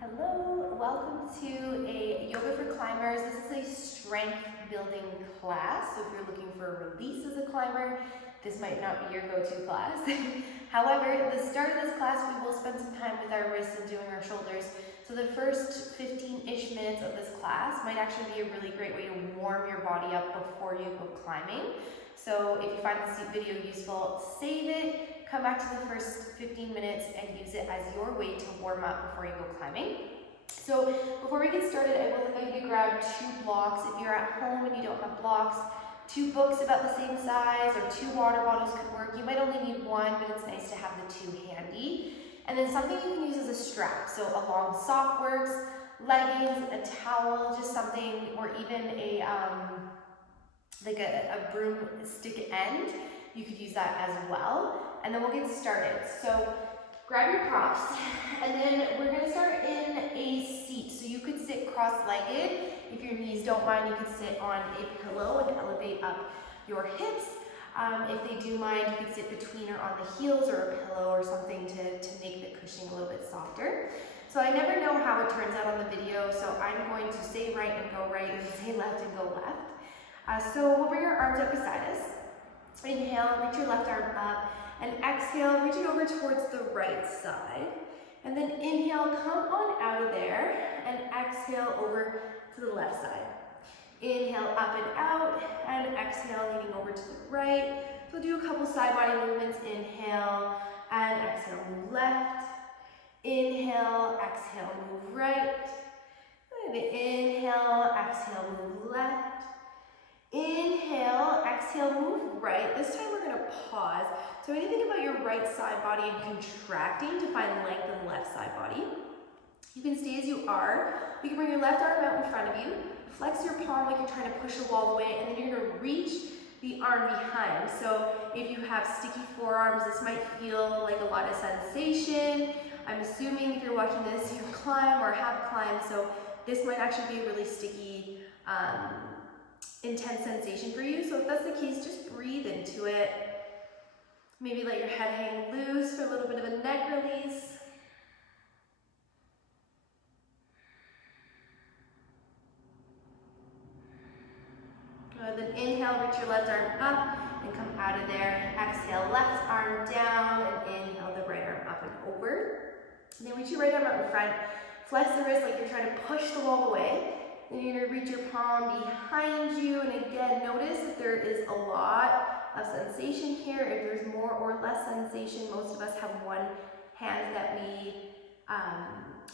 Hello, welcome to a Yoga for Climbers. This is a strength building class, so if you're looking for a release as a climber, this might not be your go-to class. However, at the start of this class, we will spend some time with our wrists and doing our shoulders. So the first 15-ish minutes of this class might actually be a really great way to warm your body up before you go climbing. So if you find this video useful, save it, come back to the first 15 minutes and use it as your way to warm up before you go climbing. So before we get started, I will invite you to grab 2 blocks. If you're at home and you don't have blocks, 2 books about the same size or 2 water bottles could work. You might only need 1, but it's nice to have the 2 handy. And then something you can use as a strap. So a long sock works, leggings, a towel, just something, or even a broomstick end. You could use that as well. And then we'll get started. So grab your props, and then we're gonna start in a seat. So you could sit cross-legged. If your knees don't mind, you could sit on a pillow and elevate up your hips. If they do mind, you could sit between or on the heels or a pillow or something to make the cushioning a little bit softer. So I never know how it turns out on the video, so I'm going to say right and go right, and say left and go left. So we'll bring our arms up beside us. Inhale, reach your left arm up, and exhale, reach it over towards the right side. And then inhale, come on out of there, and exhale over to the left side. Inhale, up and out, and exhale, leaning over to the right. So do a couple side body movements. Inhale, and exhale, move left. Inhale, exhale, move right. And inhale, exhale, move left. Inhale, exhale, move right. This time we're gonna pause. So when you think about your right side body and contracting to find length in the left side body, you can stay as you are. You can bring your left arm out in front of you, flex your palm like you're trying to push a wall away, and then you're gonna reach the arm behind. So if you have sticky forearms, this might feel like a lot of sensation. I'm assuming if you're watching this, you climb or have climbed, so this might actually be a really sticky, intense sensation for you. So if that's the case, just breathe into it. Maybe let your head hang loose for a little bit of a neck release. Then inhale, reach your left arm up and come out of there. Exhale, left arm down, and inhale the right arm up and over. And then reach your right arm out in front. Flex the wrist like you're trying to push the wall away. Then you're gonna reach your palm behind you, and again, notice if there is a lot of sensation here, if there's more or less sensation. Most of us have one hand that we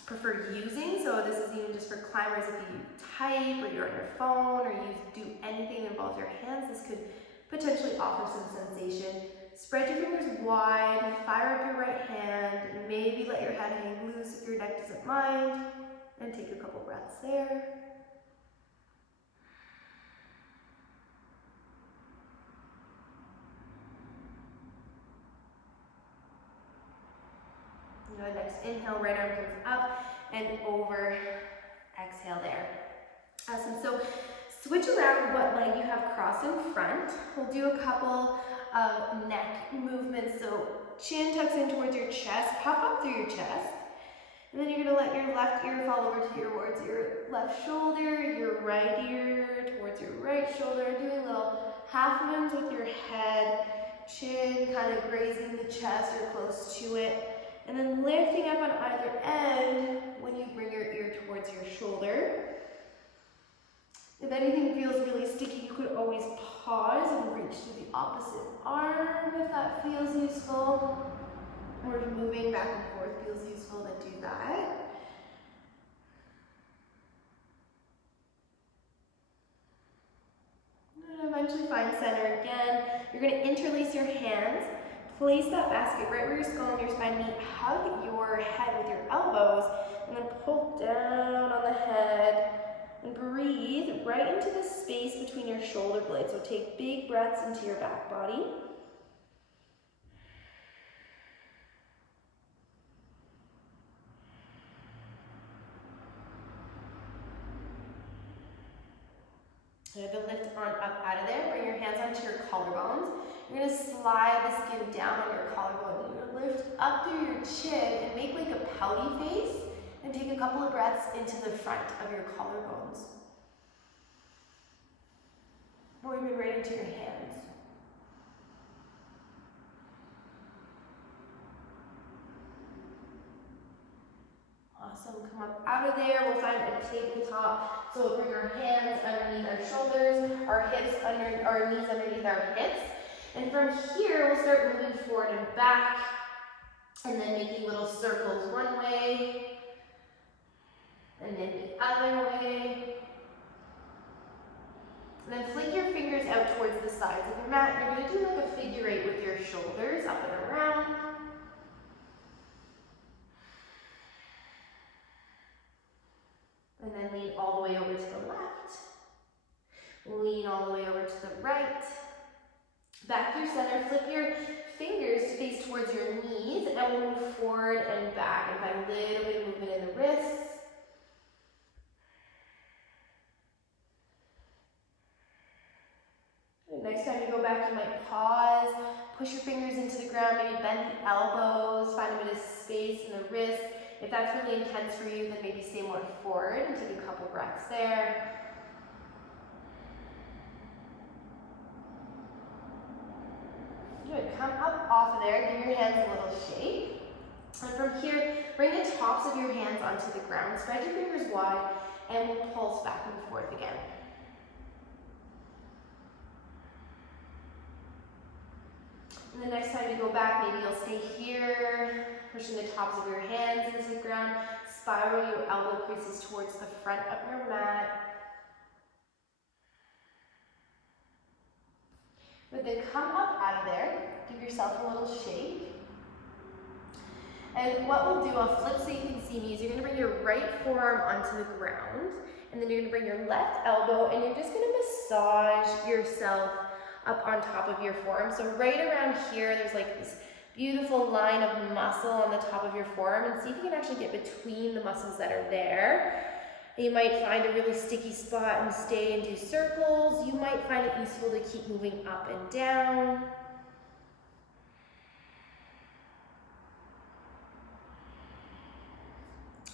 prefer using, so this is even just for climbers. If you type, or you're on your phone, or you do anything that involves your hands, this could potentially offer some sensation. Spread your fingers wide, fire up your right hand, maybe let your head hang loose if your neck doesn't mind, and take a couple breaths there. Next inhale, right arm comes up and over. Exhale there. Awesome. So switch around what leg you have crossed in front. We'll do a couple of neck movements. So chin tucks in towards your chest, puff up through your chest. And then you're going to let your left ear fall over towards your left shoulder, your right ear towards your right shoulder. Doing little half moons with your head, chin kind of grazing the chest or close to it. And then lifting up on either end when you bring your ear towards your shoulder. If anything feels really sticky, you could always pause and reach to the opposite arm if that feels useful. Or if moving back and forth feels useful, then do that. And eventually find center again. You're going to interlace your hands. Place that basket right where your skull and your spine meet. Hug your head with your elbows, and then pull down on the head. And breathe right into the space between your shoulder blades. So take big breaths into your back body. Then lift arm up out of there. Bring your hands onto your collarbones. You're going to slide the skin down on your collarbone. You're going to lift up through your chin and make like a pouty face. And take a couple of breaths into the front of your collarbones, or even right into your hands. Awesome, come up out of there. We'll find a tabletop. So we'll bring our hands underneath our shoulders, our hips under, our knees underneath our hips. And from here, we'll start moving forward and back, and then making little circles one way, and then the other way. And then flick your fingers out towards the sides of your mat. You're going to do like a figure eight with your shoulders up and around. And then lean all the way over to the left. Lean all the way over to the right. Back to your center. Flip your fingers to face towards your knees, and we'll move forward and back. And find a little bit of movement in the wrists. Next time you go back, you might pause, push your fingers into the ground, maybe bend the elbows, find a bit of space in the wrist. If that's really intense for you, then maybe stay more forward and take a couple breaths there. Good, come up off of there, give your hands a little shake. And from here, bring the tops of your hands onto the ground, spread your fingers wide, and we'll pulse back and forth again. And the next time you go back, maybe you'll stay here, pushing the tops of your hands into the ground, spiral your elbow creases towards the front of your mat. But then come up out of there, give yourself a little shake. And what we'll do, I'll flip so you can see me, is you're going to bring your right forearm onto the ground, and then you're going to bring your left elbow, and you're just going to massage yourself up on top of your forearm. So right around here, there's like this beautiful line of muscle on the top of your forearm, and see if you can actually get between the muscles that are there. You might find a really sticky spot and stay and do circles. You might find it useful to keep moving up and down.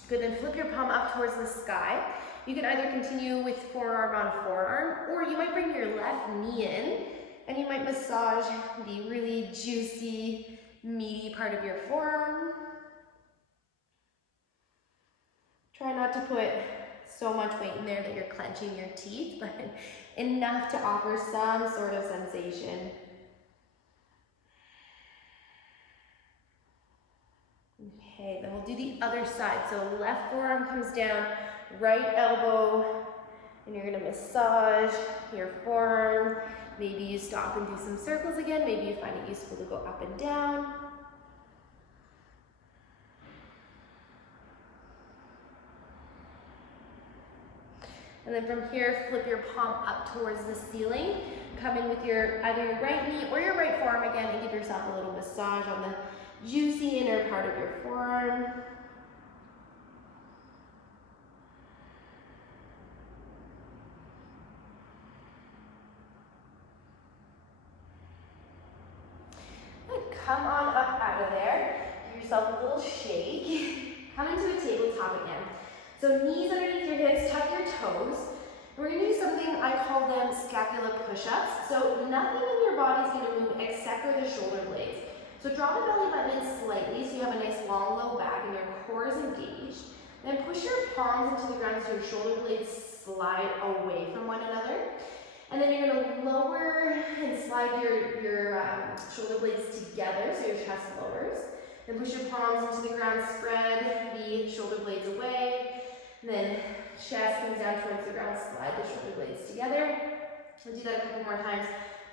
Good, then flip your palm up towards the sky. You can either continue with forearm on forearm, or you might bring your left knee in, and you might massage the really juicy, meaty part of your forearm. Try not to put so much weight in there that you're clenching your teeth, but enough to offer some sort of sensation. Okay, then we'll do the other side. So left forearm comes down, right elbow, and you're gonna massage your forearm. Maybe you stop and do some circles again. Maybe you find it useful to go up and down. And then from here, flip your palm up towards the ceiling. Come in with either your right knee or your right forearm again, and give yourself a little massage on the juicy inner part of your forearm. Come on up out of there. Give yourself a little shake. Come into a tabletop again. So knees underneath your hips, tuck your toes. We're going to do something, I call them scapula push-ups. So nothing in your body is going to move except for the shoulder blades. So draw the belly button in slightly so you have a nice long low back and your core is engaged. Then push your palms into the ground so your shoulder blades slide away from one another. And then you're going to lower and slide your shoulder blades together so your chest lowers. Then push your palms into the ground, spread the shoulder blades away. And then chest comes down towards the ground, slide the shoulder blades together. We'll do that a couple more times.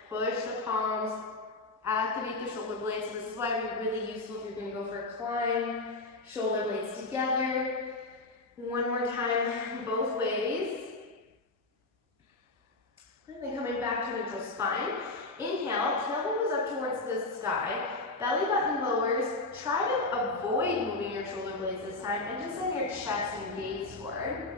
Push the palms, activate the shoulder blades. So this is why it would be really useful if you're going to go for a climb. Shoulder blades together. One more time, both ways. And then coming back to neutral spine. Inhale, tailbone goes up towards the sky. Belly button lowers. Try to avoid moving your shoulder blades this time and just send your chest and gaze forward.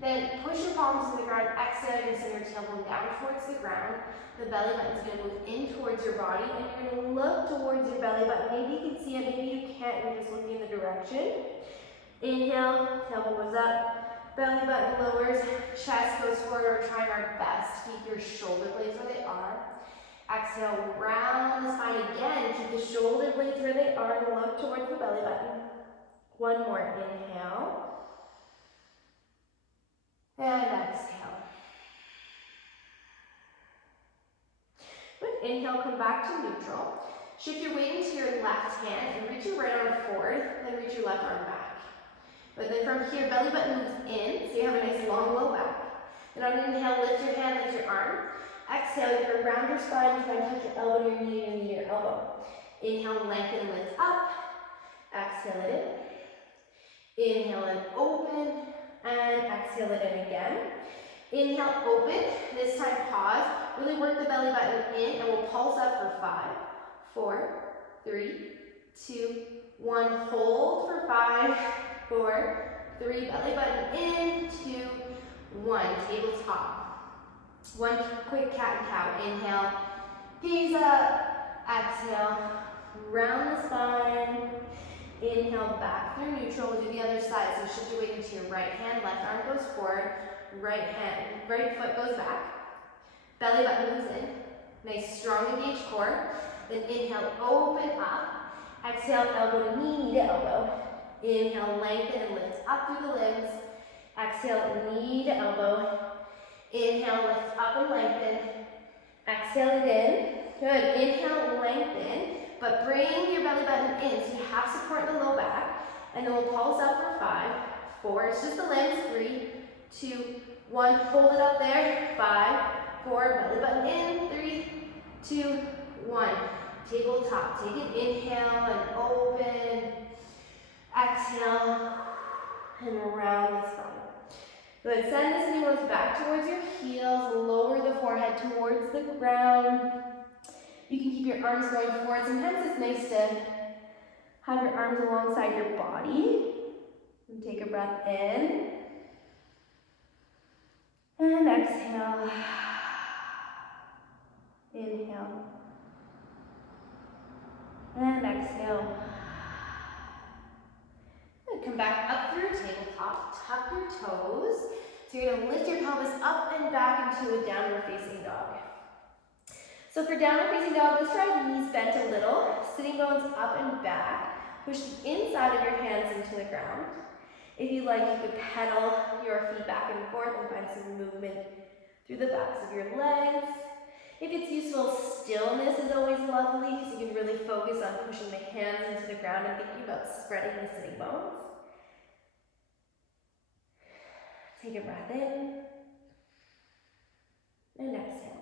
Then push your palms to the ground. Exhale, you're going to send your tailbone down towards the ground. The belly button is going to move in towards your body, and you're going to look towards your belly button. Maybe you can see it, maybe you can't, you're just looking in the direction. Inhale, tailbone goes up, belly button lowers, chest goes forward. We're trying our best to keep your shoulder blades where they are. Exhale, round the spine again. Keep the shoulder blades where they are and look towards the belly button. One more, inhale. And exhale. Good, inhale, come back to neutral. Shift your weight into your left hand and reach your right arm forward, then reach your left arm back. But then from here, belly button moves in, so you have a nice long low back. Then on an inhale, lift your hand, lift your arm. Exhale, you're going to round your spine, try and touch your elbow to your knee, your knee to your elbow. Inhale, lengthen, lift up. Exhale it in. Inhale and open, and exhale it in again. Inhale, open. This time pause. Really work the belly button in, and we'll pulse up for 5, 4, 3, 2, 1. Hold for 5, 4, 3. Belly button in. 2, 1. Tabletop. One quick cat and cow. Inhale, gaze up. Exhale, round the spine. Inhale, back through neutral. We'll do the other side. So shift your weight into your right hand. Left arm goes forward. Right foot goes back. Belly button moves in. Nice strong engaged core. Then inhale, open up. Exhale, elbow to knee, knee to elbow. Inhale, lengthen and lift up through the limbs. Exhale, knee to elbow. Inhale, lift up and lengthen. Exhale it in. Good. Inhale, lengthen. But bring your belly button in so you have support in the low back. And then we'll pulse up for 5, 4. It's just the limbs. 3, 2, 1. Hold it up there. 5, 4. Belly button in. 3, 2, 1. Tabletop. Take an inhale and open. Exhale. And round the spine. Good. Send the sitting bones back towards your heels. Lower the forehead towards the ground. You can keep your arms going forward. Sometimes it's nice to have your arms alongside your body. And take a breath in. And exhale. Inhale. And exhale. And come back up through tabletop. Tuck your toes. So you're going to lift your pelvis up and back into a downward facing dog. So for downward facing dog, let's try knees bent a little. Sitting bones up and back. Push the inside of your hands into the ground. If you like, you could pedal your feet back and forth and find some movement through the backs of your legs. If it's useful, stillness is always lovely because you can really focus on pushing the hands into the ground and thinking about spreading the sitting bones. Take a breath in and exhale.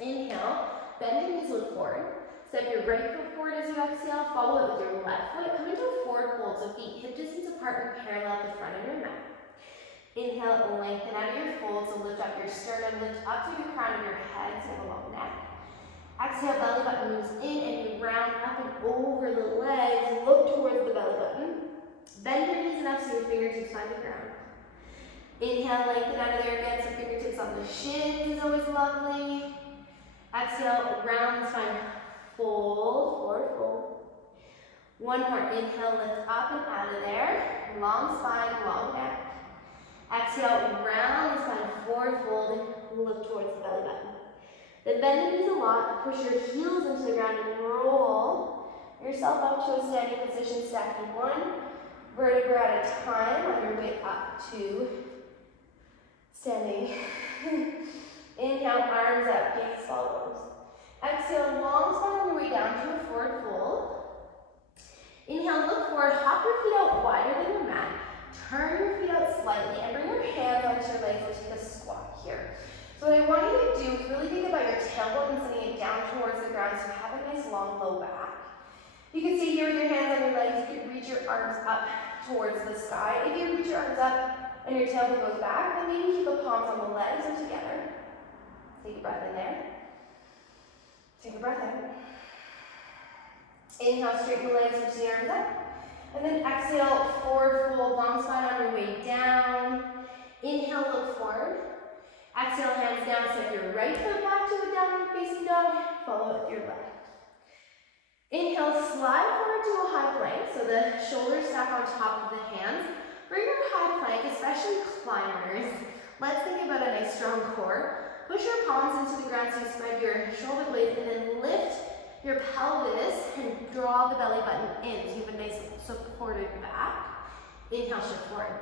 Inhale, bend your knees, look forward. Step your right foot forward as you exhale. Follow it with your left foot. Come into a forward fold, so feet hip distance apart and parallel at the front of your mat. Inhale, lengthen out of your fold, so lift up your sternum, lift up through the crown of your head, so you have a long neck. Exhale, belly button moves in, and you round up and over the legs. Look towards the belly button. Bend your knees enough so your fingertips find the ground. Inhale, lengthen out of there again, so fingertips on the shins is always lovely. Exhale, round the spine, fold, forward fold. One more, inhale, lift up and out of there. Long spine, long neck. Exhale, round the spine, forward fold, and look towards the belly button. Then bend the knees a lot, push your heels into the ground and roll yourself up to a standing position, stacking one vertebra at a time on your way up to standing. Inhale, arms up, gaze follows. Exhale, long spine on your way down to a forward fold. Inhale, look forward, hop your feet out wider than your mat. Turn your feet out slightly and bring your hands onto your legs. We'll take a squat here. So what I want you to do is really think about your tailbone and sitting it down towards the ground so you have a nice long low back. You can stay here with your hands on your legs. You can reach your arms up towards the sky. If you reach your arms up and your tailbone goes back, then maybe keep the palms on the legs or together. Take a breath in there. Take a breath out. Inhale, straighten the legs, reach the arms up. And then exhale, forward fold, long spine on your way down. Inhale, look forward. Exhale, hands down, step your right foot back to a downward facing dog. Follow it with your left. Inhale, slide forward to a high plank, so the shoulders stack on top of the hands. For your high plank, especially climbers, let's think about a nice strong core. Push your palms into the ground so you spread your shoulder blades, and then lift your pelvis and draw the belly button in, so you have a nice supported back. Inhale, shift forward.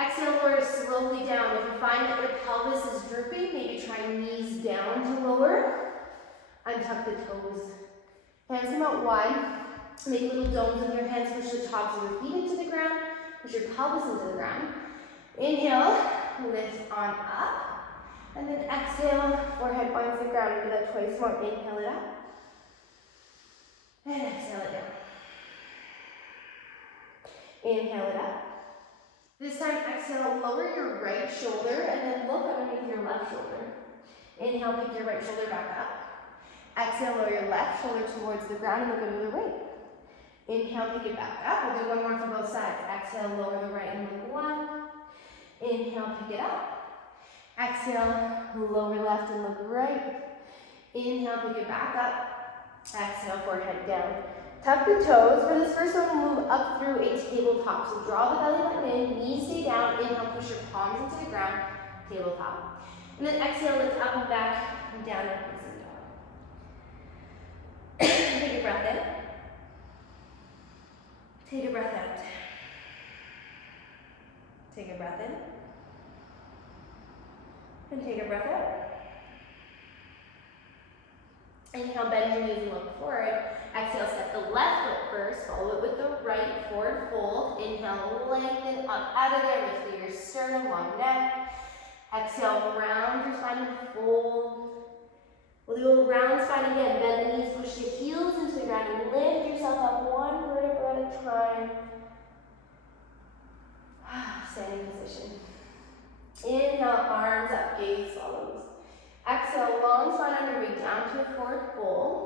Exhale, lower slowly down. If you find that your pelvis is drooping, maybe try knees down to lower. Untuck the toes. Hands come out wide. Make little domes with your hands. Push the tops of your feet into the ground. Push your pelvis into the ground. Inhale, lift on up. And then exhale, forehead finds the ground. Do that twice more. Inhale it up. And exhale it down. Inhale it up. This time, exhale, lower your right shoulder and then look underneath your left shoulder. Inhale, pick your right shoulder back up. Exhale, lower your left shoulder towards the ground and look under the right. Inhale, pick it back up. We'll do one more for both sides. Exhale, lower the right and look one. Inhale, pick it up. Exhale, lower left and look right. Inhale, pick it back up. Exhale, forehead down. Tuck the toes. For this first one, we'll move up through a tabletop. So draw the belly button in, knees stay down. Inhale, push your palms into the ground, tabletop. And then exhale, lift up and back and down and facing dog. Take a breath in. Take a breath out. Take a breath in. And take a breath out. Inhale, bend your knees and look forward. Exhale, step the left foot first, follow it with the right, forward fold. Inhale, lengthen up out of there, lift through your sternum, long neck. Exhale, round your spine and fold. We'll do a round spine again. Bend the knees, push the heels into the ground and lift yourself up one vertebra at a time. Standing position. Inhale, arms up, gaze follows. Exhale, long spine on your way down to a forward fold.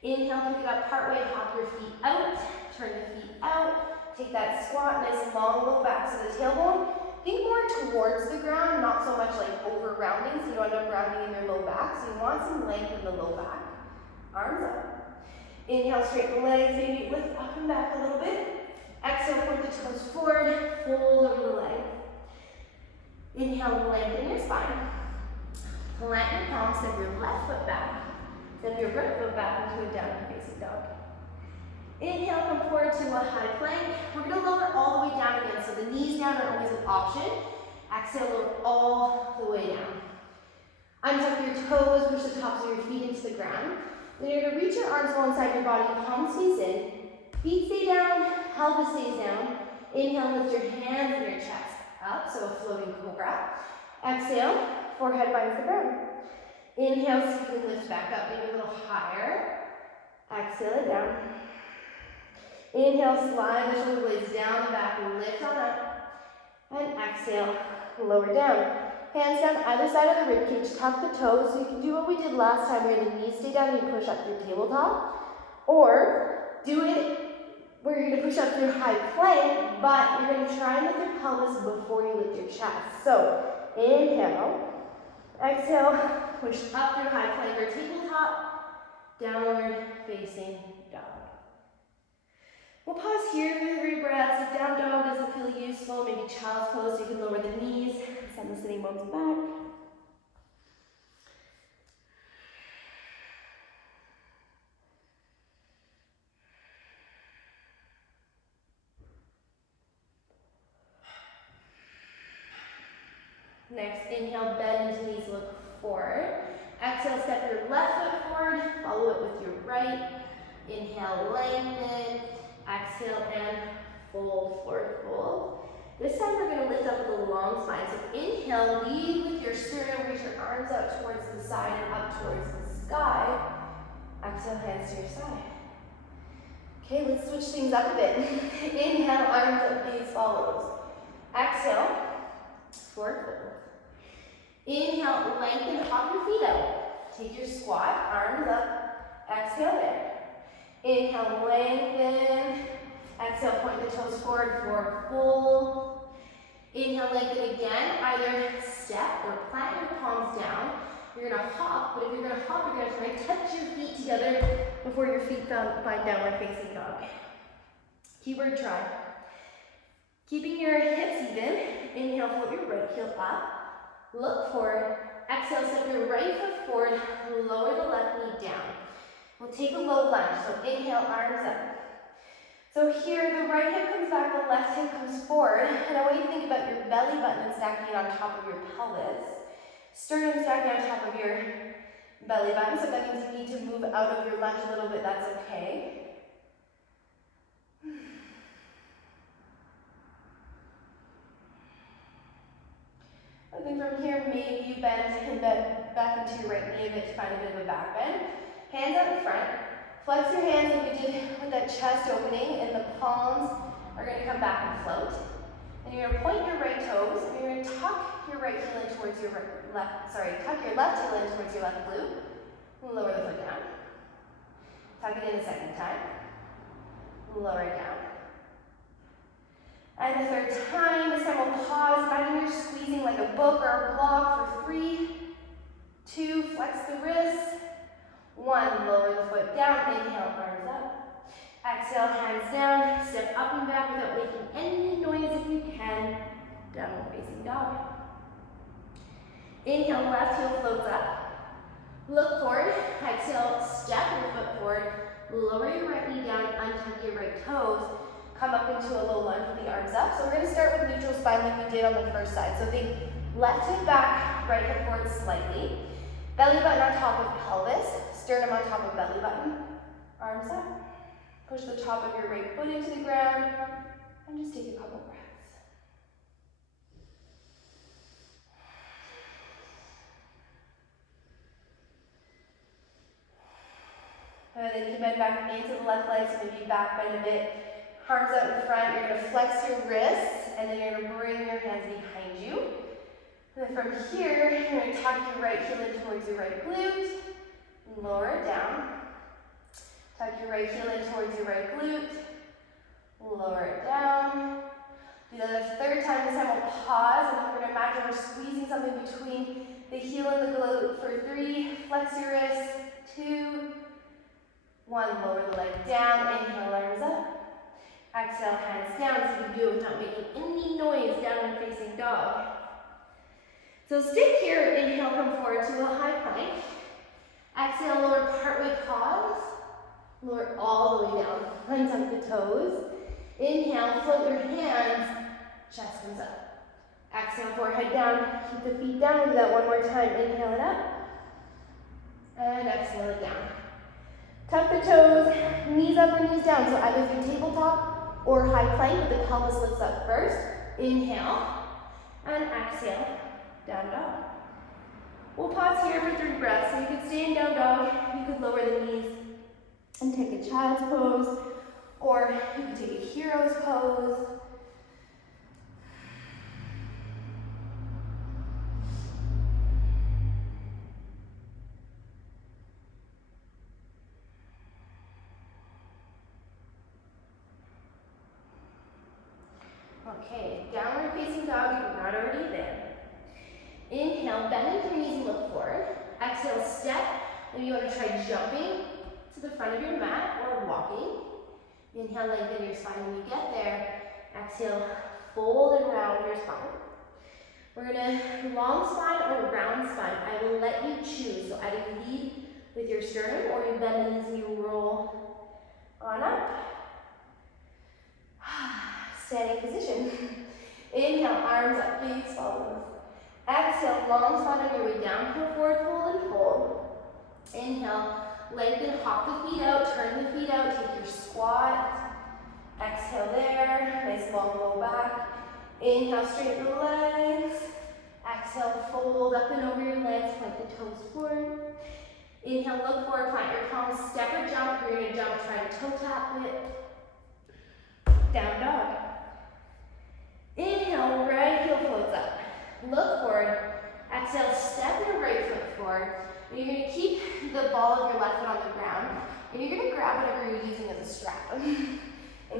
Inhale, pick it up partway, hop your feet out, turn the feet out. Take that squat, nice long low back. So the tailbone, think more towards the ground, not so much like over rounding, so you don't end up rounding in your low back. So you want some length in the low back. Arms up. Inhale, straighten legs, maybe lift up and back a little bit. Exhale, point the toes forward, fold over the leg. Inhale, lengthen your spine. Plant your palms, step your left foot back. Step your right foot back into a downward facing dog. Inhale, come forward to a high plank. We're going to lower all the way down again, so the knees down are always an option. Exhale, lower all the way down. Untuck your toes, push the tops of your feet into the ground. Then you're going to reach your arms alongside your body, palms face in. Feet stay down, pelvis stays down. Inhale, lift your hands and your chest up, so a floating cobra. Exhale, forehead finds the ground. Inhale, so you can lift back up, maybe a little higher. Exhale it down. Inhale, slide the shoulder blades down the back, lift on up. And exhale, lower down. Hands down either side of the ribcage, tuck the toes, so you can do what we did last time where the knees stay down and you push up through tabletop. Or do it where you're going to push up through high plank, but you're going to try and lift your pelvis before you lift your chest. So inhale, exhale, push up through high plank or tabletop, downward facing dog. We'll pause here for 3 breaths. If down dog doesn't feel useful, maybe child's pose, so you can lower the knees, send the sitting bones back. Next, inhale, bend into knees, look forward. Exhale, step your left foot forward, follow it with your right. Inhale, lengthen. Exhale and fold, forward fold. This time we're going to lift up with a long spine. So inhale, lead with your sternum, reach your arms out towards the side and up towards the sky. Exhale, hands to your side. Okay, let's switch things up a bit. Inhale, arms up, gaze follows. Exhale, forward fold. Inhale, lengthen, hop your feet out. Take your squat, arms up. Exhale there. Inhale, lengthen. Exhale, point the toes forward, forward fold. Inhale, lengthen again. Either step or plant your palms down. You're going to hop, but if you're going to hop, you're going to try to touch your feet together before your feet find downward facing dog. Keyword try. Keeping your hips even, inhale, float your right heel up, look forward, exhale, step your right foot forward, lower the left knee down. We'll take a low lunge, so inhale, arms up. So here, the right hip comes back, the left hip comes forward, and I want you to think about your belly button and stacking it on top of your pelvis. Sternum stacking on top of your belly button, so if that means you need to move out of your lunge a little bit, that's okay. And then from here, maybe you bend and back into your right knee a bit to find a bit of a back bend. Hands out in front. Flex your hands like we did with that chest opening, and the palms are going to come back and float. And you're going to point your right toes, and you're going to tuck your right heel in towards your tuck your left heel in towards your left glute. Lower the foot down. Tuck it in a second time. Lower it down. And the third time, this time we'll pause. Imagine you're squeezing like a book or a block for 3, 2, flex the wrists. 1, lower the foot down, inhale, arms up. Exhale, hands down, step up and back without making any noise if you can. Downward facing dog. Inhale, left heel floats up. Look forward, exhale, step your foot forward. Lower your right knee down, untuck your right toes. Come up into a low lunge with the arms up. So we're going to start with neutral spine like we did on the first side. So think left hip back, right hip forward slightly. Belly button on top of pelvis, sternum on top of belly button. Arms up. Push the top of your right foot into the ground, and just take a couple breaths. And then you can bend back into the left leg, so maybe back bend a bit. Arms out in front, you're going to flex your wrists, and then you're going to bring your hands behind you. And then from here, you're going to tuck your right heel in towards your right glute, lower it down. Tuck your right heel in towards your right glute, lower it down. Do that a third time. This time we'll pause, and then we're going to imagine we're squeezing something between the heel and the glute for 3, flex your wrists, 2, 1, lower the leg down, inhale, arms up. Exhale, hands down, so you can do it without making any noise, downward facing dog. So stick here, inhale, come forward to a high plank. Exhale, lower partway pause. Lower all the way down, untuck the toes. Inhale, float your hands, chest comes up. Exhale, forehead down, keep the feet down. Do that one more time, inhale it up. And exhale it down. Tuck the toes, knees up or knees down. So either through tabletop or high plank, but the pelvis lifts up first. Inhale, and exhale, down dog. We'll pause here for 3 breaths. So you could stay in down dog, you could lower the knees and take a child's pose, or you could take a hero's pose. Okay, downward facing dog if you're not already there. Inhale, bend into your knees and look forward. Exhale, step. Maybe you want to try jumping to the front of your mat or walking. Inhale, lengthen your spine when you get there. Exhale, fold and round your spine. We're going to long spine or round spine. I will let you choose. So either you lead with your sternum or you bend the knees and you roll on up. Standing position. Inhale, arms up, please follow this. Exhale, long spine on your way down, heel forward, fold and fold. Inhale, lengthen, hop the feet out, turn the feet out, take your squat. Exhale there, nice long low back. Inhale, straighten the legs. Exhale, fold up and over your legs, point the toes forward. Inhale, look forward, plant your palms, step or jump. You're going to jump, try to toe tap it. Down dog. Inhale, right heel floats up. Look forward. Exhale, step your right foot forward. And you're going to keep the ball of your left foot on the ground. And you're going to grab whatever you're using as a strap. And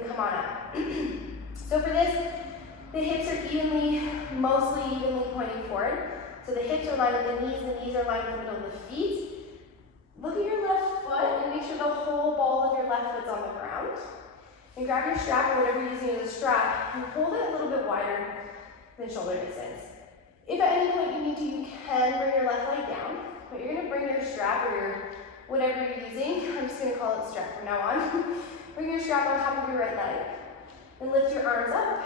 come on up. So for this, the hips are mostly evenly pointing forward. So the hips are aligned with the knees are aligned with the middle of the feet. Look at your left foot and make sure the whole ball of your left foot's on the ground. And grab your strap or whatever you're using as a strap and hold it a little bit wider than shoulder distance. If at any point you need to, you can bring your left leg down, but you're gonna bring your strap or your whatever you're using, I'm just gonna call it strap from now on. Bring your strap on top of your right leg and lift your arms up.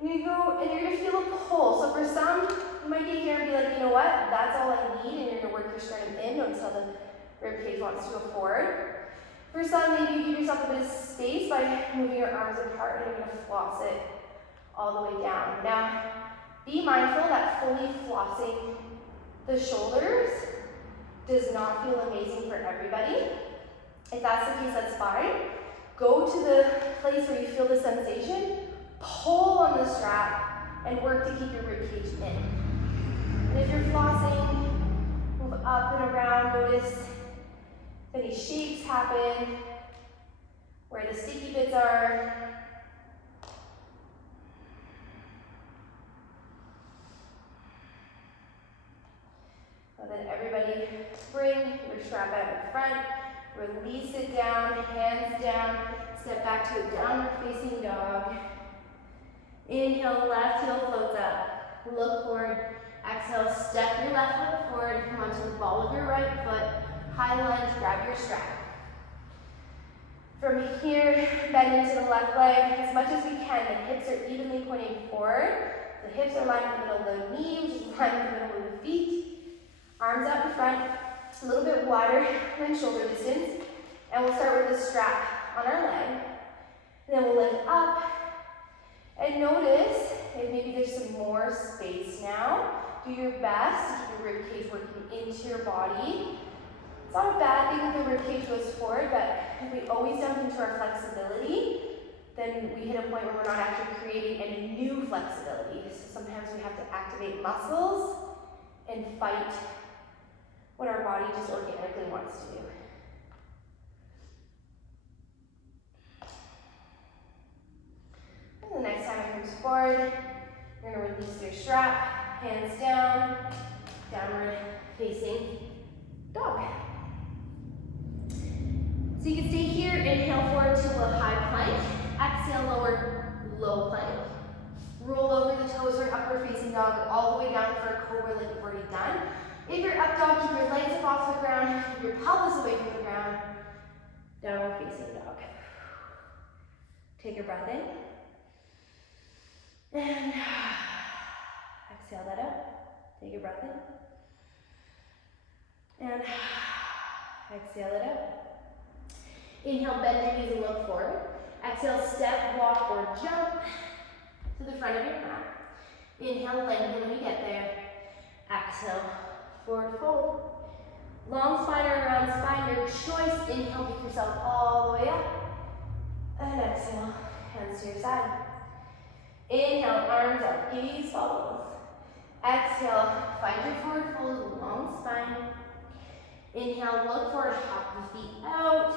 And you go, and you're gonna feel a pull. So for some, you might get here and be like, you know what, that's all I need, and you're gonna work your sternum in. Notice how the rib cage wants to go forward. For some, maybe you give yourself a bit of space by moving your arms apart, and you're gonna floss it all the way down. Now, be mindful that fully flossing the shoulders does not feel amazing for everybody. If that's the case, that's fine. Go to the place where you feel the sensation, pull on the strap, and work to keep your rib cage in. And if you're flossing, move up and around, notice if any shapes happen, where the sticky bits are. And then everybody bring your strap out in front, release it down, hands down, step back to a downward facing dog. Inhale, left heel floats up, look forward, exhale, step your left foot forward, come onto the ball of your right foot, high lunge, grab your strap. From here, bend into the left leg as much as we can. The hips are evenly pointing forward. The hips are lined with the middle of the knee, which is lined with the middle of the feet. Arms out in front, a little bit wider than shoulder distance. And we'll start with the strap on our leg. And then we'll lift up. And notice if maybe there's some more space now. Do your best to keep your rib cage working into your body. It's not a bad thing that the rib cage goes forward, but if we always dump into our flexibility, then we hit a point where we're not actually creating any new flexibility. So sometimes we have to activate muscles and fight what our body just organically wants to do. And the next time it comes forward, you're going to release your strap, hands down, downward facing dog. So you can stay here, inhale forward to a high plank, exhale lower, low plank. Roll over the toes for an upward facing dog or all the way down for a cobra like we've already done. If you're up dog, keep your legs up off the ground, keep your pelvis away from the ground. Downward facing dog. Take a breath in. And exhale that out. Take a breath in. And exhale it out. Inhale, bend your knees and look forward. Exhale, step, walk, or jump to the front of your mat. Inhale, lengthen when you get there. Exhale, forward fold. Long spine or round spine, your choice. Inhale, pick yourself all the way up. And exhale, hands to your side. Inhale, arms up, gaze follows. Exhale, find your forward fold, long spine. Inhale, look forward, hop the feet out.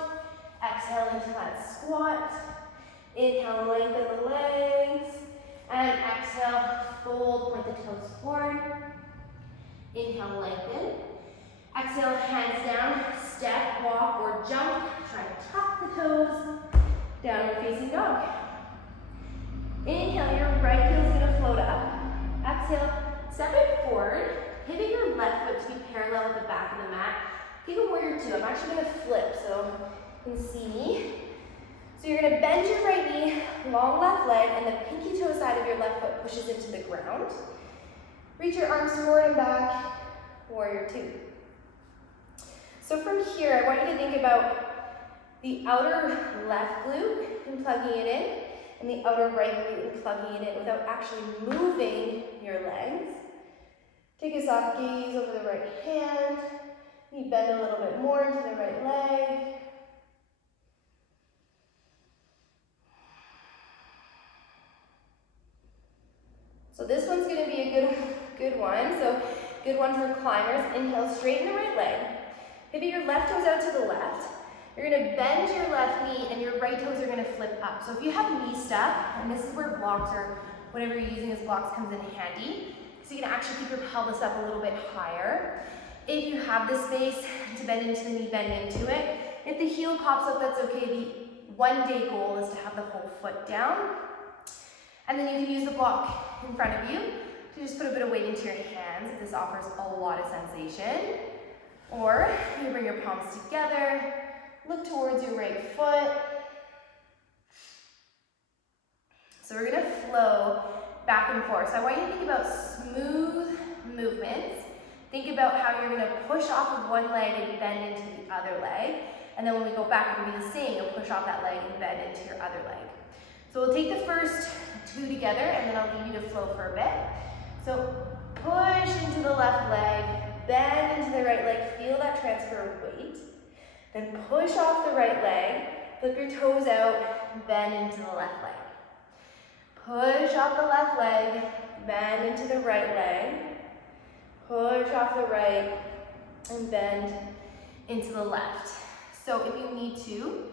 Exhale into that squat. Inhale, lengthen the legs. And exhale, fold, point the toes forward. Inhale, lengthen. Exhale, hands down, step, walk, or jump. Try to tuck the toes. Downward facing dog. Inhale, your right heel is going to float up. Exhale, step it forward. Pivot your left foot to be parallel with the back of the mat. Take a warrior two. I'm actually going to flip so you can see me. So you're going to bend your right knee, long left leg, and the pinky toe side of your left foot pushes into the ground. Reach your arms forward and back, warrior two. So from here, I want you to think about the outer left glute and plugging it in, and the outer right glute and plugging it in without actually moving your legs. Take a soft gaze over the right hand. You bend a little bit more into the right leg. So this one's going to be a good one. So good one for climbers. Inhale, straighten the right leg. Pivot your left toes out to the left. You're going to bend your left knee and your right toes are going to flip up. So if you have knee step, and this is where blocks or whatever you're using as blocks comes in handy. So you can actually keep your pelvis up a little bit higher. If you have the space to bend into the knee, bend into it. If the heel pops up, that's okay. The one-day goal is to have the whole foot down. And then you can use the block in front of you to just put a bit of weight into your hands. This offers a lot of sensation. Or you bring your palms together, look towards your right foot. So we're gonna flow back and forth. So I want you to think about smooth movements. Think about how you're gonna push off of one leg and bend into the other leg. And then when we go back, it'll be the same. You'll push off that leg and bend into your other leg. So we'll take the first two together and then I'll leave you to flow for a bit. So push into the left leg, bend into the right leg, feel that transfer of weight. Then push off the right leg, flip your toes out, bend into the left leg. Push off the left leg, bend into the right leg. Push off the right and bend into the left. So if you need to,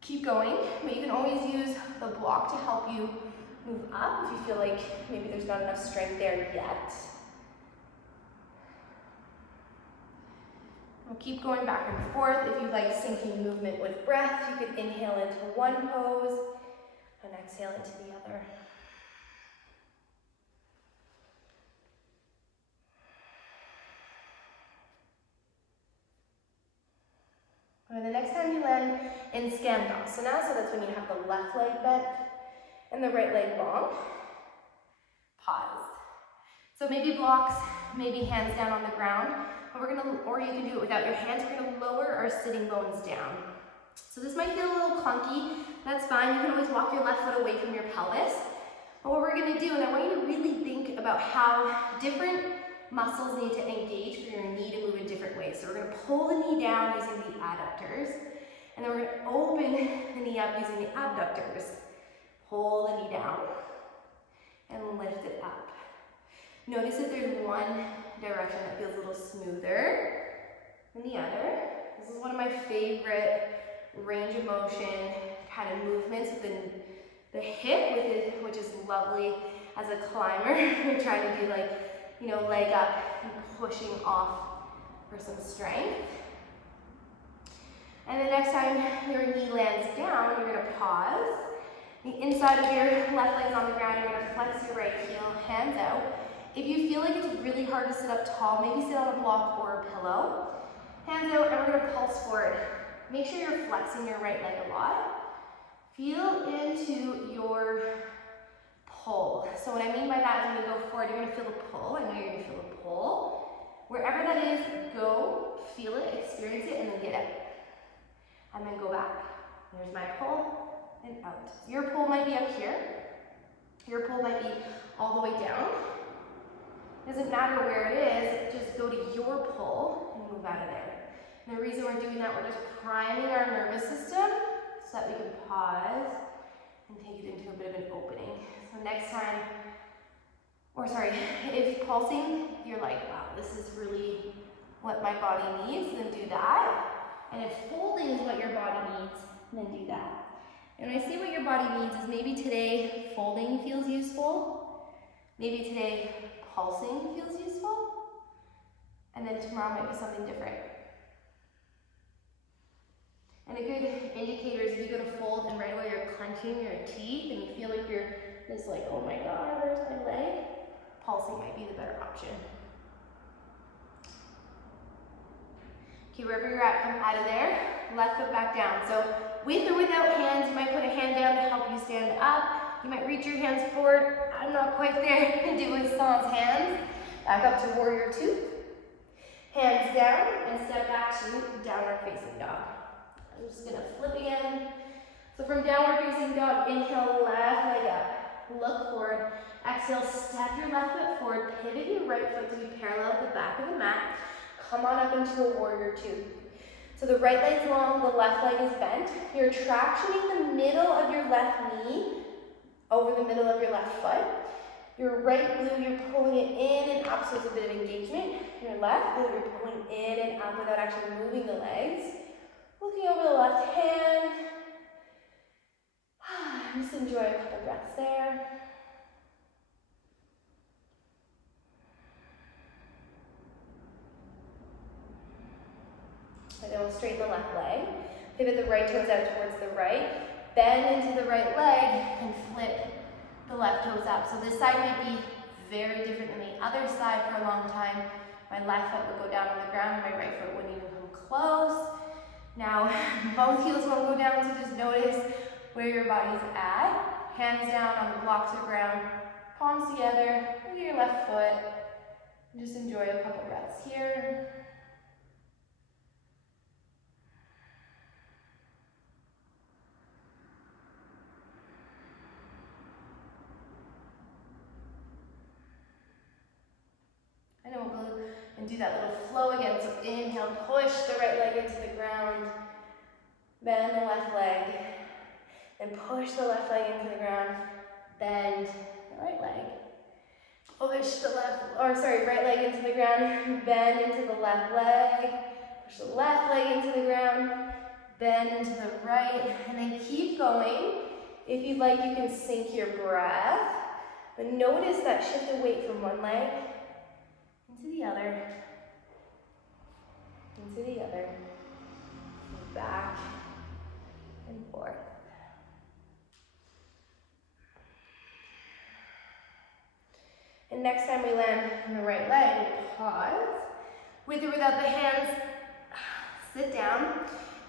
keep going, but you can always use the block to help you move up if you feel like maybe there's not enough strength there yet. We'll keep going back and forth. If you like syncing movement with breath, you can inhale into one pose and exhale into the other. And the next time you land in Skandasana, so that's when you have the left leg bent and the right leg long, pause. So maybe blocks, maybe hands down on the ground, but or you can do it without your hands. We're gonna lower our sitting bones down. So this might feel a little clunky, that's fine. You can always walk your left foot away from your pelvis. But what we're gonna do, and I want you to really think about how different muscles need to engage for your knee to move in different ways. So we're gonna pull the knee down using the adductors, and then we're gonna open the knee up using the abductors. Pull the knee down and lift it up. Notice if there's one direction that feels a little smoother than the other. This is one of my favorite range of motion kind of movements with the hip, with it, which is lovely as a climber. You're trying to do like, you know, leg up and pushing off for some strength. And the next time your knee lands down, you're gonna pause. The inside of your left leg's on the ground, you're gonna flex your right heel, hands out. If you feel like it's really hard to sit up tall, maybe sit on a block or a pillow. Hands out, and we're gonna pulse forward. Make sure you're flexing your right leg a lot. Feel into your pull. So what I mean by that is when you go forward, you're gonna feel the pull. I know you're gonna feel the pull. Wherever that is, go, feel it, experience it, and then get out. And then go back. There's my pull and out. Your pull might be up here. Your pull might be all the way down. Doesn't matter where it is, just go to your pull and move out of there. And the reason we're doing that, we're just priming our nervous system so that we can pause and take it into a bit of an opening. So next time, if pulsing, you're like, wow, this is really what my body needs, then do that. And if folding is what your body needs, then do that. And when I say what your body needs is maybe today folding feels useful, maybe today pulsing feels useful, and then tomorrow might be something different. And a good indicator is if you go to fold and right away you're clenching your teeth and you feel like you're just like, oh my God, where's my leg? Pulsing might be the better option. Okay, wherever you're at, come out of there, left foot back down. So with or without hands, you might put a hand down to help you stand up. You might reach your hands forward. I'm not quite there to do with San's hands. Back up to warrior two. Hands down and step back to downward facing dog. I'm just gonna flip again. So from downward facing dog, inhale, left leg up. Look forward. Exhale, step your left foot forward. Pivot your right foot to be parallel with the back of the mat. Come on up into a warrior two. So the right leg's long, the left leg is bent. You're tractioning the middle of your left knee over the middle of your left foot. Your right glute, you're pulling it in and up, so it's a bit of engagement. Your left glute, you're pulling in and up without actually moving the legs. Looking over the left hand. Just enjoy a couple breaths there. Now we'll straighten the left leg. Pivot the right toes out towards the right. Bend into the right leg and flip the left toes up. So this side might be very different than the other side for a long time. My left foot would go down on the ground and my right foot wouldn't even come close. Now, both heels won't go down, so just notice where your body's at. Hands down on the blocks or ground, palms together, look at your left foot. And just enjoy a couple breaths here. And then we'll go and do that little flow again. So inhale, push the right leg into the ground. Bend the left leg. And push the left leg into the ground. Bend the right leg. Push the right leg into the ground. Bend into the left leg. Push the left leg into the ground. Bend into the right. And then keep going. If you'd like, you can sync your breath. But notice that shift of weight from one leg into the other, back and forth. And next time we land on the right leg, we'll pause. With or without the hands, sit down.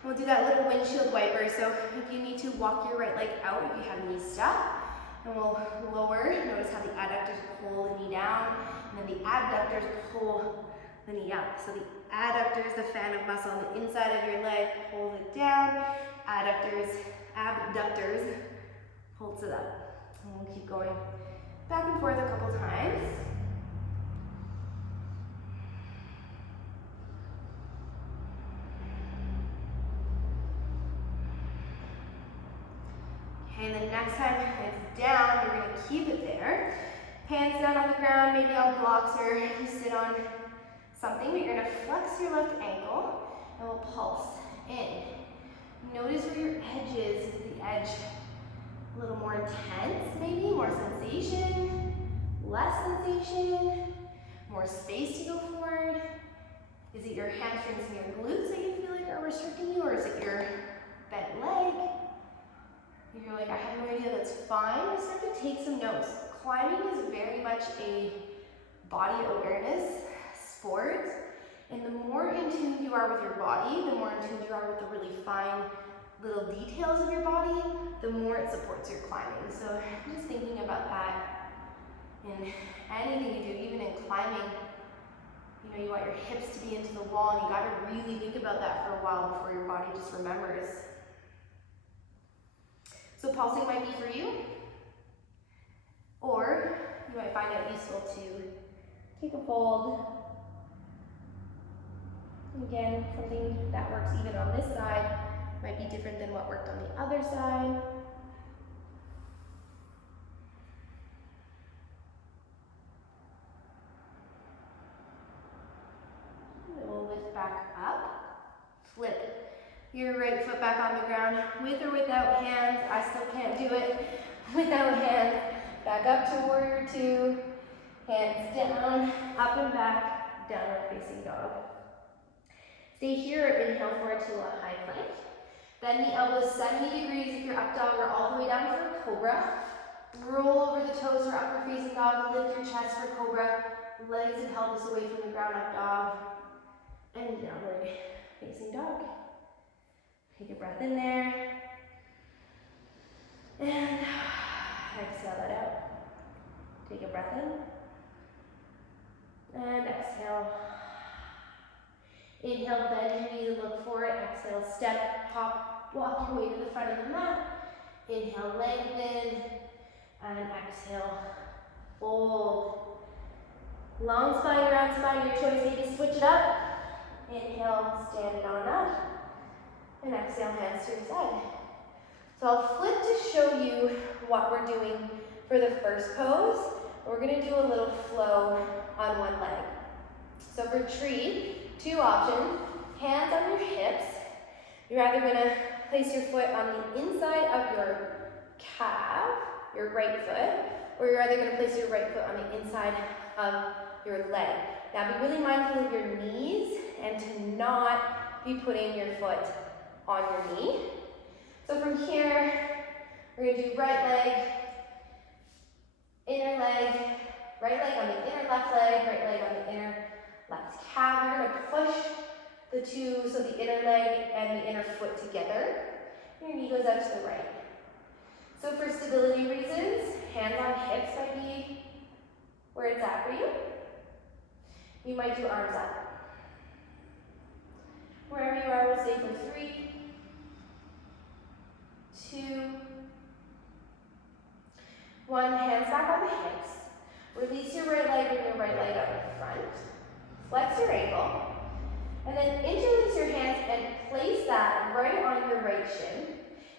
We'll do that little windshield wiper. So if you need to walk your right leg out, if you have knee stuck, and we'll lower. Notice how the adductors pull the knee down, and then the abductors pull the knee up. So the adductors, the fan of muscle on the inside of your leg, pulls it down. Abductors pulls it up. And we'll keep going back and forth a couple times. Okay, and then next time it's down, you're going to keep it there. Hands down on the ground, maybe on blocks or you sit on something, but you're going to flex your left ankle and we'll pulse in. Notice where your edge is. Is the edge a little more intense, maybe? More sensation? Less sensation? More space to go forward? Is it your hamstrings and your glutes that you feel like are restricting you, or is it your bent leg? If you're like, I have no idea, that's fine. Just start to take some notes. Climbing is very much a body awareness sport. And the more in tune you are with your body, the more in tune you are with the really fine little details of your body, the more it supports your climbing. So I'm just thinking about that in anything you do, even in climbing. You know, you want your hips to be into the wall, and you got to really think about that for a while before your body just remembers. So pulsing might be for you, or you might find it useful to take a fold. Again, something that works even on this side might be different than what worked on the other side. And we'll lift back up, flip your right foot back on the ground with or without hands. I still can't do it without hands. Back up to warrior two, hands down, up and back, downward facing dog. Stay here, inhale forward to a high plank. Bend the elbows 70 degrees if you're up dog, or all the way down for a cobra. Roll over the toes for upward facing dog, lift your chest for cobra, legs and pelvis away from the ground, up dog, and downward facing dog. Take a breath in there, and exhale that out. Take a breath in, and exhale. Inhale, bend your knees and look forward. Exhale, step, hop, walk your way to the front of the mat. Inhale, lengthen, and exhale, fold. Long spine, round spine, your choice. Maybe switch it up. Inhale, stand it on up, and exhale, hands to your side. So I'll flip to show you what we're doing for the first pose. We're going to do a little flow on one leg. So for tree, two options. Hands on your hips. You're either going to place your foot on the inside of your calf, your right foot, or you're either going to place your right foot on the inside of your leg. Now be really mindful of your knees and to not be putting your foot on your knee. So from here, we're going to do right leg, inner leg, right leg on the inner left leg, right leg on the inner left calf. We're going to push the two, so the inner leg and the inner foot together. Your knee goes out to the right. So for stability reasons, hands on hips might be where it's at for you. You might do arms up. Wherever you are, we'll stay for 3, 2, 1. Hands back on the hips. Release your right leg, bring your right leg up in front. Flex your ankle. And then interlace your hands and place that right on your right shin.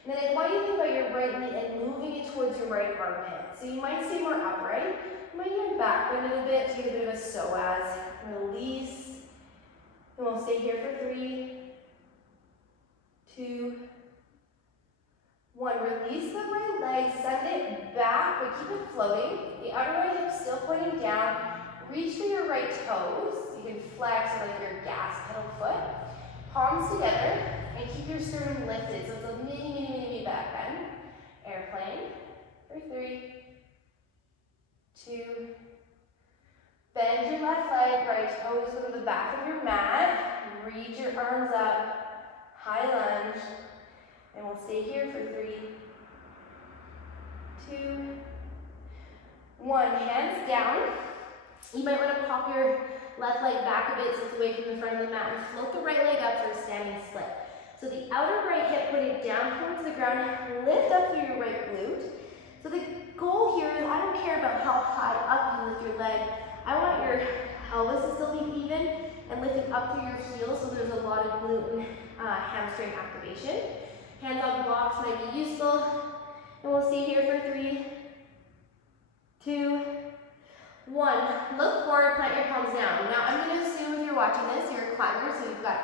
And then I want you to think about your right knee and moving it towards your right armpit. So you might stay more upright. You might even back bend a little bit to get a bit of a psoas. Release. And we'll stay here for 3, 2, 1. Release the right leg, send it back, but keep it floating. The outer right hip still pointing down. Reach for your right toes. You can flex or like your gas pedal foot. Palms together and keep your sternum lifted. So it's a mini back bend. Airplane for 3, 2. Bend your left leg, right toes go to the back of your mat. Reach your arms up, high lunge. And we'll stay here for 3, 2, 1. Hands down. You might want to pop your left leg back a bit so it's away from the front of the mat and float the right leg up for a standing split. So the outer right hip pointing down towards the ground, lift up through your right glute. So the goal here is I don't care about how high up you lift your leg. I want your pelvis to still be even and lifting up through your heels so there's a lot of glute and hamstring activation. Hands on blocks might be useful. And we'll stay here for 3, 2, 1. Look forward, plant your palms down. Now I'm going to assume if you're watching this, you're a climber, so you've got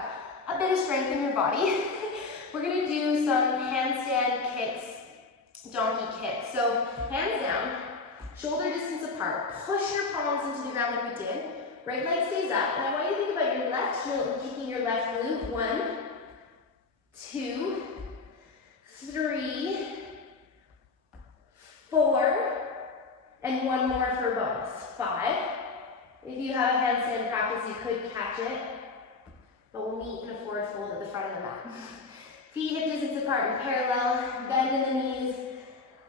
a bit of strength in your body. We're going to do some handstand kicks, donkey kicks. So hands down, shoulder distance apart. Push your palms into the ground like we did. Right leg stays up. And I want you to think about your left heel and kicking your left glute. 1, 2, 3, 4, and 1 more for bonus. 5. If you have a handstand practice, you could catch it, but we'll meet in a forward fold at the front of the mat. Feet hip distance apart and parallel. Bend in the knees.